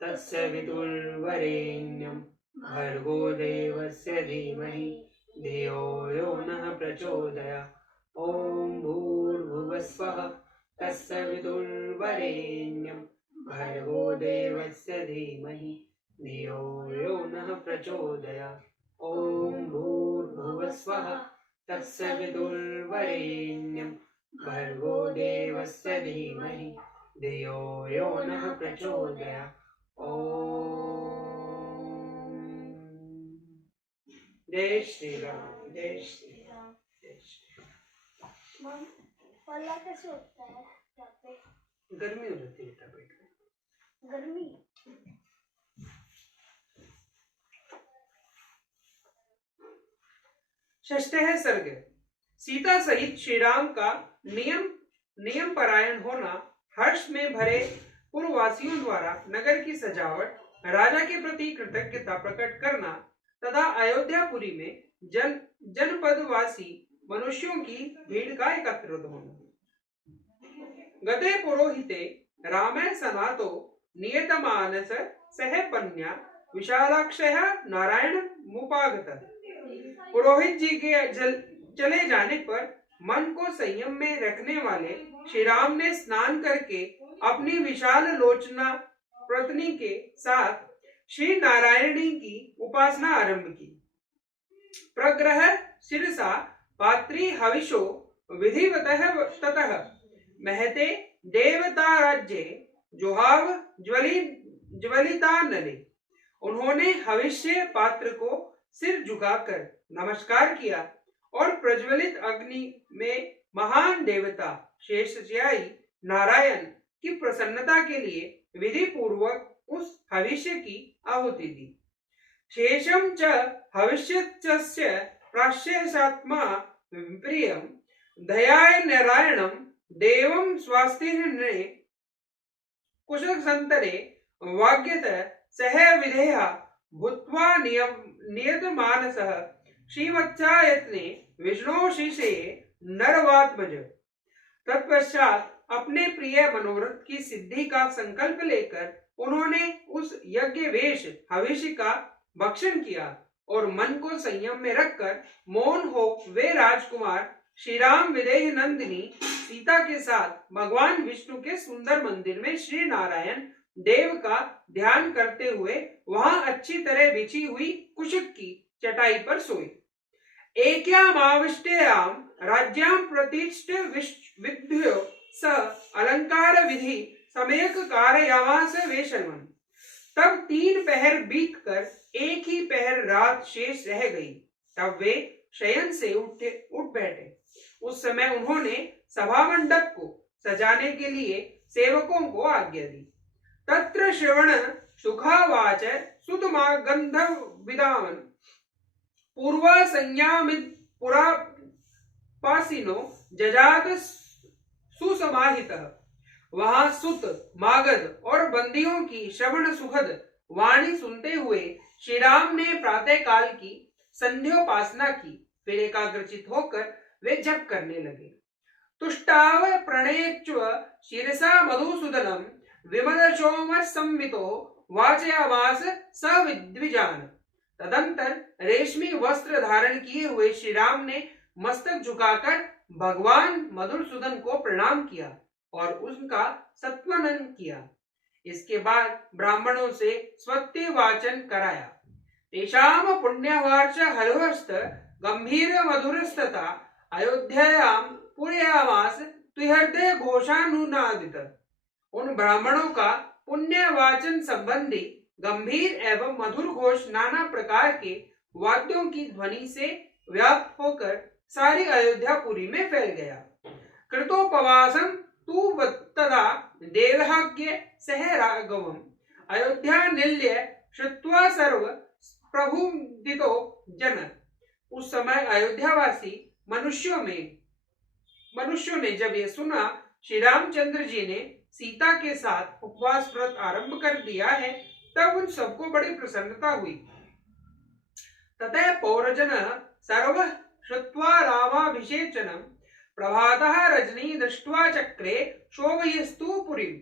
तस्य विदुर्वरेण्यं भर्गो देवस्य धीमहि धियो यो नः प्रचोदयात्। ॐ भूर्भुवस्वः तस्य विदुर्वरेण्यं भर्गो देवस्य धीमहि धियो यो नः प्रचोदयात्। ॐ भूर्भुवस्वः तस्य विदुर्वरेण्यं भर्गो देवस्य धीमहि धियो यो नः प्रचोदयात्। जय श्री राम, जय श्री राम, जय श्री राम। पल्ला कैसे होता है यहाँ पे? गर्मी हो जाती है बेटा पेट में। गर्मी? षष्ठः सर्ग। सीता सहित श्री राम का नियम परायण होना, हर्ष में भरे पूर्ववासियों द्वारा नगर की सजावट, राजा के प्रति कृतज्ञता प्रकट करना तथा अयोध्यापुरी में जनपदवासी मनुष्यों की भीड़ का एकत्रित होना। गते पुरोहिते रामे सनातो नियतमानस सह पन्या विशालाक्षय नारायण मुपागत। पुरोहित जी के चले जाने पर मन को संयम में रखने वाले श्री राम ने स्नान करके अपनी विशाल लोचना पत्नी के साथ श्री नारायणी की उपासना आरंभ की। प्रग्रह शिरसा पात्री हविषो विधिवतः ततः महते देवता राज्ये जुहाव ज्वलिता नले। उन्होंने हविष्य पात्र को सिर झुकाकर नमस्कार किया और प्रज्वलित अग्नि में महान देवता शेषशायी नारायण की प्रसन्नता के लिए विधि पूर्वक उस हविष्य की आहुति दी। शेषम च हविष्यस्य प्राश्यसात्मा प्रियम दयाय नारायणम देवम स्वास्तिर्ने कुशल संतरे वाग्यत सह विधेया भूत्वा नियतमानसः श्रीवत्सायतने विष्णु शीशे नरवात्मज। तत्पश्चात अपने प्रिय मनोरथ की सिद्धि का संकल्प लेकर उन्होंने उस यज्ञ वेश हविष्य का भक्षण किया और मन को संयम में रखकर मौन हो वे राजकुमार श्री राम विदेह नंदिनी सीता के साथ भगवान विष्णु के सुंदर मंदिर में श्री नारायण देव का ध्यान करते हुए वहां अच्छी तरह बिछी हुई कुशक की चटाई पर सोए। एक्यामाविष्टेयाम राज्याम प्रतिष्ठ विद्यो स अलंकार विधि समयक कारयामास वेशनवन। तब 3 पहर बीतकर एक ही पहर रात शेष रह गई। तब वे शयन से उठ बैठे। उस समय उन्होंने सभा मंडप को सजाने के लिए सेवकों को आज्ञा दी। तत्र श्रवण सुखावाच सुतमा गंधव विदावन पूर्व संयामित पुरा पासिनो जजात सुसमाहितः। वहां सुत मागध और बंदियों की श्रवण सुखद वाणी सुनते हुए श्री राम ने प्रातः काल की संध्योपासना की। फिर एकाग्रचित होकर वे जप करने लगे। तुष्टाव प्रणेच्व शिरसा मधुसूदनम विमल संवितो वाचयावास सविद्विजान। तदंतर रेशमी वस्त्र धारण किए हुए श्री राम ने मस्तक झुकाकर भगवान मधुसूदन को प्रणाम किया और उनका सत्वनन किया। इसके बाद ब्राह्मणों से स्वत्य वाचन कराया। तेषाम पुण्यवार्च हलहस्त गंभीर मधुरस्तथा अयोध्यायाम पुरयामास तुहृदय घोषानुनादित। उन ब्राह्मणों का पुण्य वाचन संबंधी गंभीर एवं मधुर घोष नाना प्रकार के वाद्यों की ध्वनि से व्याप्त होकर सारी अयोध्यापुरी में फैल गया। कृतोपवासम तू तदा देवहाग्य सह राघवम अयोध्या निल्य श्रुत्वा सर्व प्रभुदितो जन। उस समय अयोध्यावासी मनुष्यों ने जब यह सुना श्री रामचंद्र जी ने सीता के साथ उपवास व्रत आरंभ कर दिया है, तब उन सबको बड़ी प्रसन्नता हुई। ततः पौरजन सर्व श्रुत्वा रामाभिषेचनम प्रभातः रजनी दृष्ट्वा चक्रे शोभयस्तु पुरीम।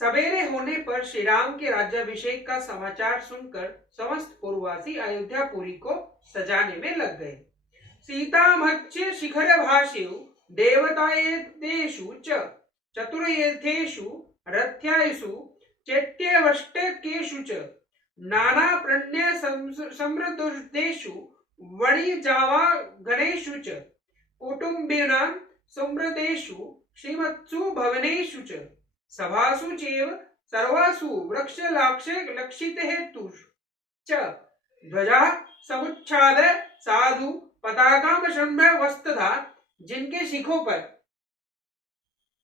सवेरे होने पर श्री राम के राज्याभिषेक का समाचार सुनकर समस्त पुरवासी अयोध्यापुरी को सजाने में लग गए। सीतामच्य शिखर भाष्यु देवतायेतेषु च चतुर्यथेषु रथ्यायसु चेट्यवष्टकेषु च नाना प्रणय समृद्धेषु वणिजावा गणेषु च कुटुम्बिनां समृद्धेषु श्रीमत्सु भवनेषु च सभासु चैव सर्वासु वृक्षलाक्ष लक्षितेषु च ध्वजा समुच्छाद साधु पताकाम शंभ्य वस्तधा, जिनके शिखों पर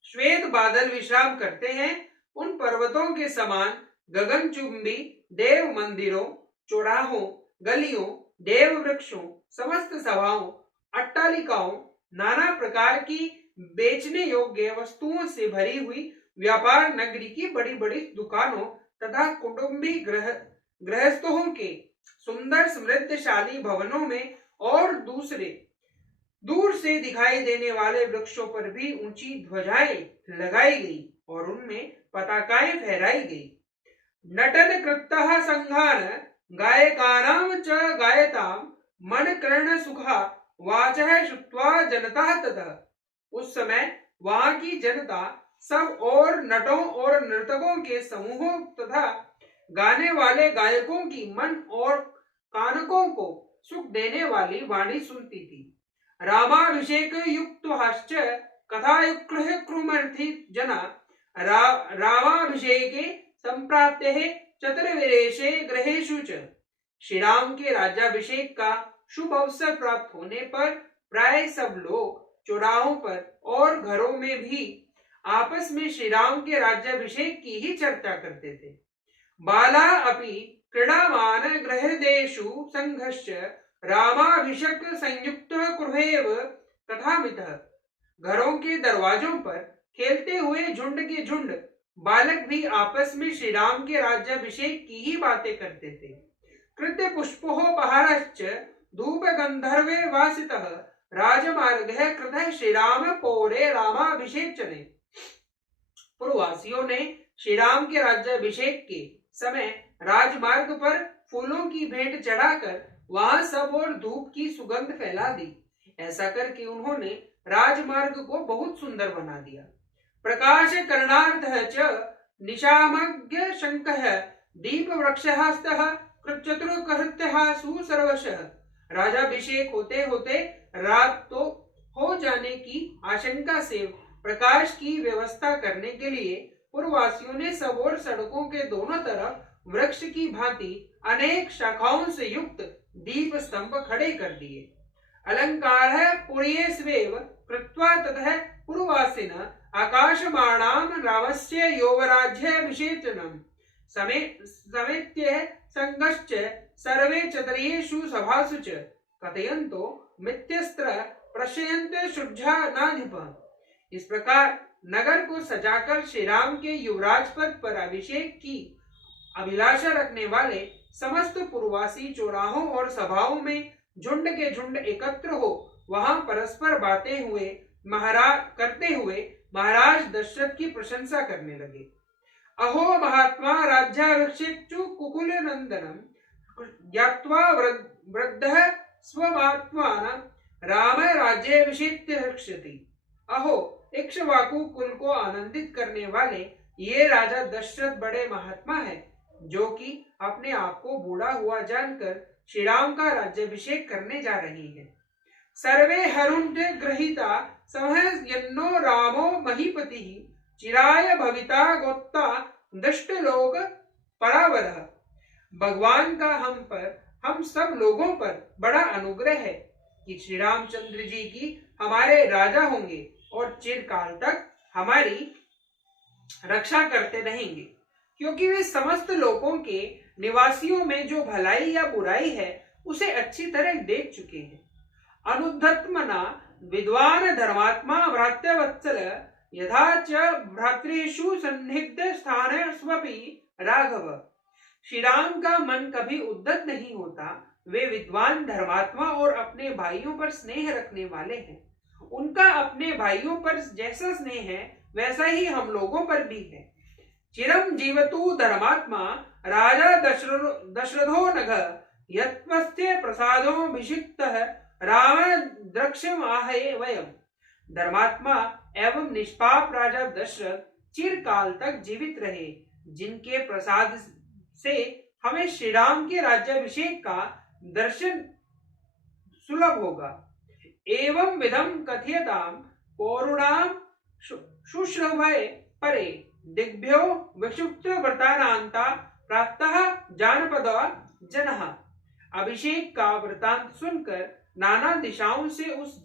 श्वेत बादल विश्राम करते हैं, उन पर्वतों के समान गगनचुंबी देव मंदिरों, चौराहों, गलियों, देव वृक्षों, समस्त सभाओं, अट्टालिकाओं, नाना प्रकार की बेचने योग्य वस्तुओं से भरी हुई व्यापार नगरी की बड़ी बड़ी दुकानों तथा कुटुंबी गृहस्थों के सुंदर समृद्धशाली भवनों में और दूर से दिखाई देने वाले वृक्षों पर भी ऊंची ध्वजाएं लगाई गई और उनमें पताकाएं फहराई गई। नटन कृतः संघान गायकानां च गायताम मन कर्ण सुखा वाचः श्रुत्वा जनता ततः। उस समय वहां की जनता सब और नटों और नर्तकों के समूहों तथा गाने वाले गायकों की मन और कानकों को सुख देने वाली वाणी सुनती थी। रामाभिषेक युक्त कथायुक्रुमर्थी जना रामाभिषेके संप्राप्ते चतुर्विरेशे ग्रहेषु च। श्री राम के राज्याभिषेक का शुभ अवसर प्राप्त होने पर प्राय सब लोग चौराहों पर और घरों में भी आपस में श्री राम के राज्याभिषेक की ही चर्चा करते थे। बाला अपि क्रीडामान गृहदेषु संघश्च रामाभिषेक संयुक्त कुर्वेव तथामितः। घरों के दरवाजों पर खेलते हुए झुंड के झुंड बालक भी आपस में श्री राम के राज्याभिषेक की ही बातें करते थे। कृत्य पुष्पोपहारश्च धूप गंधर्वे वासितः राजमार्गः कृतः श्री राम पौरे रामाभिषेक चने। पूर्ववासियों ने श्री राम के राज्याभिषेक के समय राजमार्ग पर फूलों की भेंट चढ़ाकर वहां सब और धूप की सुगंध फैला दी। ऐसा करके उन्होंने राजमार्ग को बहुत सुंदर बना दिया। प्रकाश करणार्थः च निशामज्ञ शंकः दीप वृक्षः कृतचतुर्कृत्यः सुसर्वशः। राजाभिषेक होते होते रात तो हो जाने की आशंका से प्रकाश की व्यवस्था करने के लिए पूर्ववासियों ने सब और सड़कों के दोनों तरफ वृक्ष की भांति अनेक शाखाओं से युक्त दीप स्तंभ खड़े कर दिए। अलंकार पुण्यस्वेव कृत्वा ततः पूर्ववासिन आकाशमाणां रामस्य यौवराज्याभिषेचनम् समेत्य संघश्च सर्वे चतुर्येषु सभासु च कथयन्तो मिथ्यस्त्र प्रशयन्ते शुद्धा नाधिपः। इस प्रकार नगर को सजाकर श्री राम के युवराज पद पर अभिषेक की अभिलाषा रखने वाले समस्त पूर्ववासी चौराहों और सभाओं में झुंड के झुंड एकत्र हो वहां परस्पर बातें हुए महाराज दशरथ की प्रशंसा करने लगे। अहो महात्मा राज्याभिषेक्तु कुकुल नंदनम ज्ञात्वा वृद्धः स्वमात्मानं राम राज्याभिषेक्ते रक्षति। अहो इक्ष्वाकु कुल को आनंदित करने वाले ये राजा दशरथ बड़े महात्मा है, जो कि अपने आप को बूढ़ा हुआ जानकर श्री राम का राज्याभिषेक करने जा रही हैं। सर्वे हरुंड गृहीता समहयन्नो रामो महीपति चिराय भविता गोत्ता दृष्ट लोक परावरः। भगवान का हम सब लोगों पर बड़ा अनुग्रह है कि श्री रामचंद्र जी की हमारे राजा होंगे और चिरकाल तक हमारी रक्षा करते रहेंगे, क्योंकि वे समस्त लोगों के निवासियों में जो भलाई या बुराई है उसे अच्छी तरह देख चुके हैं। अनुद्धत्मना विद्वान धर्मात्मा भ्रातृवत्सल यथा च भ्रातृषु सन्निहित स्थान स्वपि राघव। श्री राम का मन कभी उद्धत नहीं होता। वे विद्वान धर्मात्मा और अपने भाइयों पर स्नेह रखने वाले हैं। उनका अपने भाइयों पर जैसा स्नेह है वैसा ही हम लोगों पर भी है। चिरं जीवतु धर्मात्मा राजा दशरथो नघ यत्वस्य प्रसादोऽभिषिक्तः राम द्रक्ष्यमाहे वयम्। धर्मात्मा एवं निष्पाप राजा दशरथ चिरकाल तक जीवित रहे, जिनके प्रसाद से हमें श्री राम के राज्याभिषेक का दर्शन सुलभ होगा। एवं विधम कथयतां पौरुणां शुश्रवै परे दिग्भ्यो विक्षुब्ध व्रतानान्ता प्राप्तः जानपद जनः। अभिषेक का वृतांत सुनकर नाना दिशाओं से उस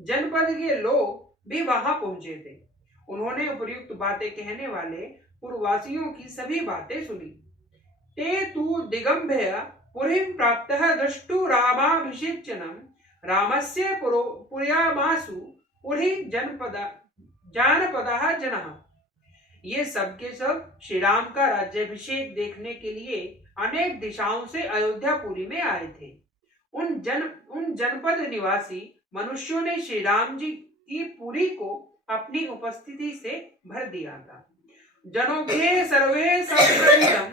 जनपद के लोग भी वहां पहुंचे थे। उन्होंने उपयुक्त बातें कहने वाले पूर्ववासियों की सभी बातें सुनी। ते तु दिगंभ्य पुरीं प्राप्तः दृष्टु रामाभिषेचनम् रामस्य पुर्यामासु पुरी जानपदः जनः। ये सब के सब श्री राम का राज्याभिषेक देखने के लिए अनेक दिशाओं से अयोध्यापुरी में आए थे। उन जनपद निवासी मनुष्यों ने श्री राम जी की पुरी को अपनी उपस्थिति से भर दिया था। जनोभे सर्वे सप्तविधं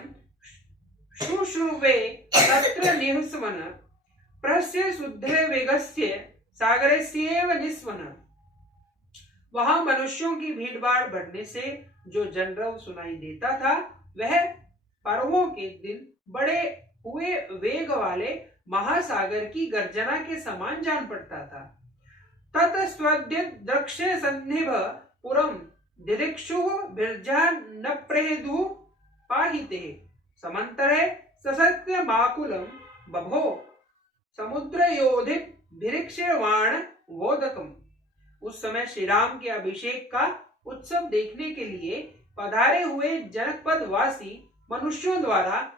शुश्रुवे तत्र निहुस्वन प्रस्य शुद्धे वेगस्य सागरस्येव निस्वन। वहां मनुष्यों की भीड़-भाड़ बढ़ने से जो जनरव सुनाई देता था, वह पर्वों के दिन बड़े हुए वेग वाले महासागर की गर्जना के समान जान पड़ता था। ततस्त्वद्यत् द्रक्ष्य सन्निभ पुरम दिदिक्षुः बिर्जा न प्रेदु पाहिते समन्तरे ससत्य माकुलम बभो समुद्रयोधित भिरिक्षवाण वोदकम। उस समय श्री राम के अभिषेक का उत्सव देखने के लिए पधारे हुए जनपद वासी मनुष्यों द्वारा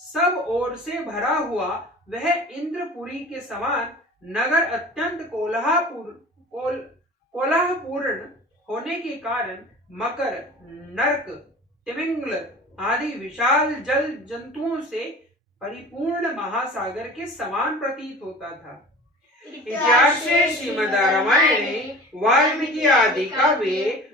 सब ओर से भरा हुआ वह इंद्रपुरी के समान नगर अत्यंत कोलाहलपूर्ण होने के कारण मकर, नरक, तिमिंगल आदि विशाल जल जंतुओं से परिपूर्ण महासागर के समान प्रतीत होता था। इतिहासे श्रीमद् रामायणे वाल्मीकि आदि काव्ये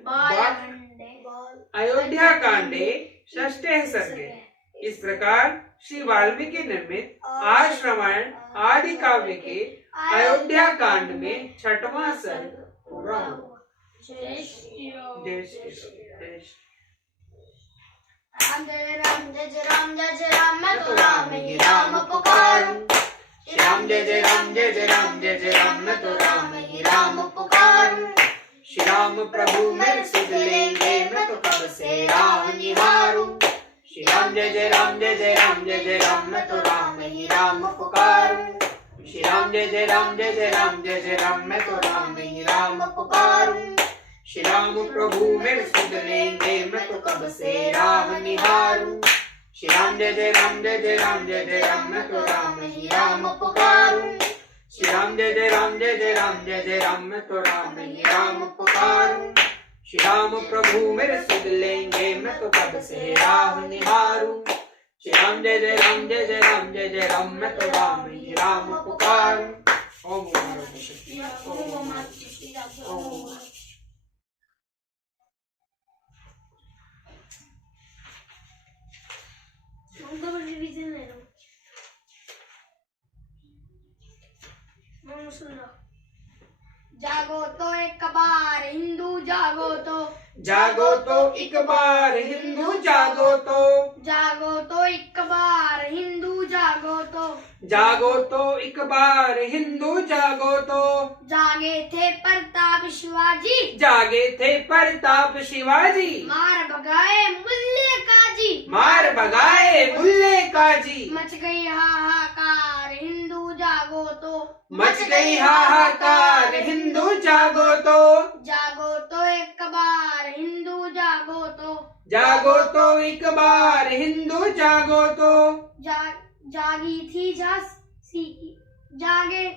अयोध्या कांडे षष्ठे सर्गे। इस प्रकार श्री वाल्मीकि निर्मित आर्ष रामायण आदि काव्य के अयोध्या कांड में छठवां सर्ग पूरा हुआ। जय श्री राम। राम जय राम जय जय राम जय जय राम, मैं तो राम ही राम पुकारूं। श्री राम जय जय राम जय जय राम जय जय राम, मैं तो राम ही राम पुकारूं। श्री राम प्रभु मेरे सुध लेंगे, मैं तो कब से राह निहारूं। श्री राम जय जय राम जय जय राम जय जय राम, मैं तो राम ही राम पुकारूं। श्री राम जय जय राम जय जय राम जय जय राम, मैं तो राम ही राम पुकारूं। श्री राम प्रभु मेरे सुध लेंगे, मैं तो कब से राह निहारूं। श्री राम जय जय राम जय जय राम जय जय राम, मैं तो राम ही राम पुकारूं। श्री राम जय जय राम जय जय राम जय जय राम, मैं तो राम ही राम पुकारूं। श्री राम प्रभु मेरे सुध लेंगे, मैं तो कब से राह निहारूं। श्री राम जय जय राम जय जय राम जय जय राम, मैं तो राम ही राम पुकारूं। ओम ओम। रिवीजन ले लो। सुनो। जागो तो एक बार हिंदू जागो तो, जागो तो एक बार हिंदू जागो तो, जागो तो एक बार हिंदू जागो तो, जागो तो एक बार हिंदू जागो तो। जागे थे प्रताप शिवाजी, जागे थे प्रताप शिवाजी, मार भगाए मुल्ले काजी, मार भगाए मुल्ले काजी। मच गई हाहाकार हिंदू जागो तो, मच गई हाहाकार हिंदू जागो तो। जागो तो एक बार हिंदू जागो तो, जागो तो एक बार हिंदू जागो तो। जागी थी झांसी की, जागे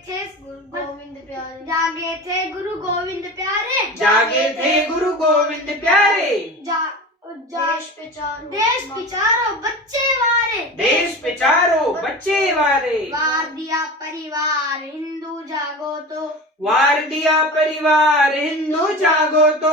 थे गोविंद प्यारे, जागे थे गुरु गोविंद प्यारे, जागे थे गुरु गोविंद प्यारे। देश पिचारो बच्चे वारे, देश पिचारो बच्चे वारे। वार दिया परिवार हिंदू जागो तो, वार दिया परिवार हिंदू जागो तो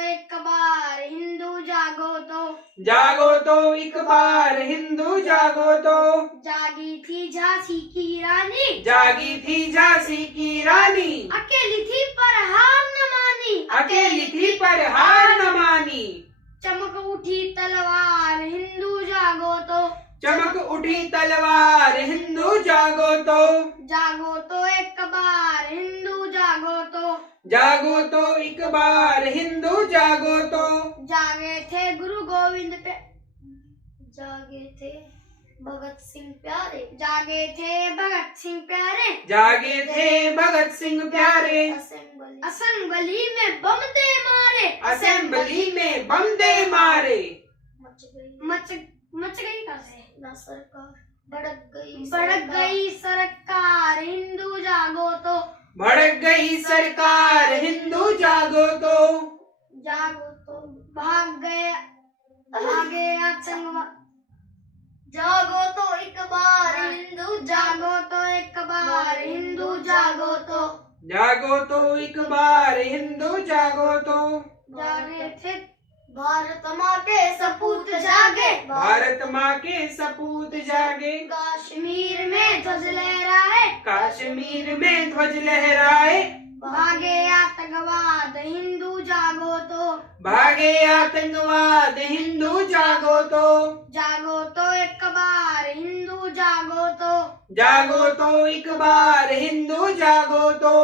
एक बार हिंदू जागो तो जागो तो एक बार हिंदू जागो तो जागी थी झांसी की रानी जागी थी झांसी की रानी अकेली थी पर हार न मानी अकेली थी पर हार न मानी चमक उठी तलवार हिंदू जागो तो चमक उठी तलवार हिंदू जागो तो एक बार हिंदू जागो तो एक बार हिंदू जागो तो जागे थे गुरु गोविंद पे जागे थे भगत सिंह प्यारे जागे थे भगत सिंह प्यारे जागे थे भगत सिंह प्यारे असेंबली में बम दे मारे असेंबली में बम दे मारे मच गई कैसे ना सरकार भड़क गई सरकार हिंदू जागो तो भड़क गई सरकार हिंदू जागो तो भाग गए आतंकवाद जागो तो एक बार हिंदू जागो तो एक बार हिंदू जागो तो जागो तो एक बार हिंदू जागो तो जागे थे भारत माँ के सपूत जागे भारत माँ के सपूत जागे कश्मीर में ध्वज लहराए कश्मीर में ध्वज लहराए भागे आतंकवाद हिंदू जागो तो भागे आतंकवाद हिंदू जागो तो एक बार हिंदू जागो तो एक बार हिंदू जागो तो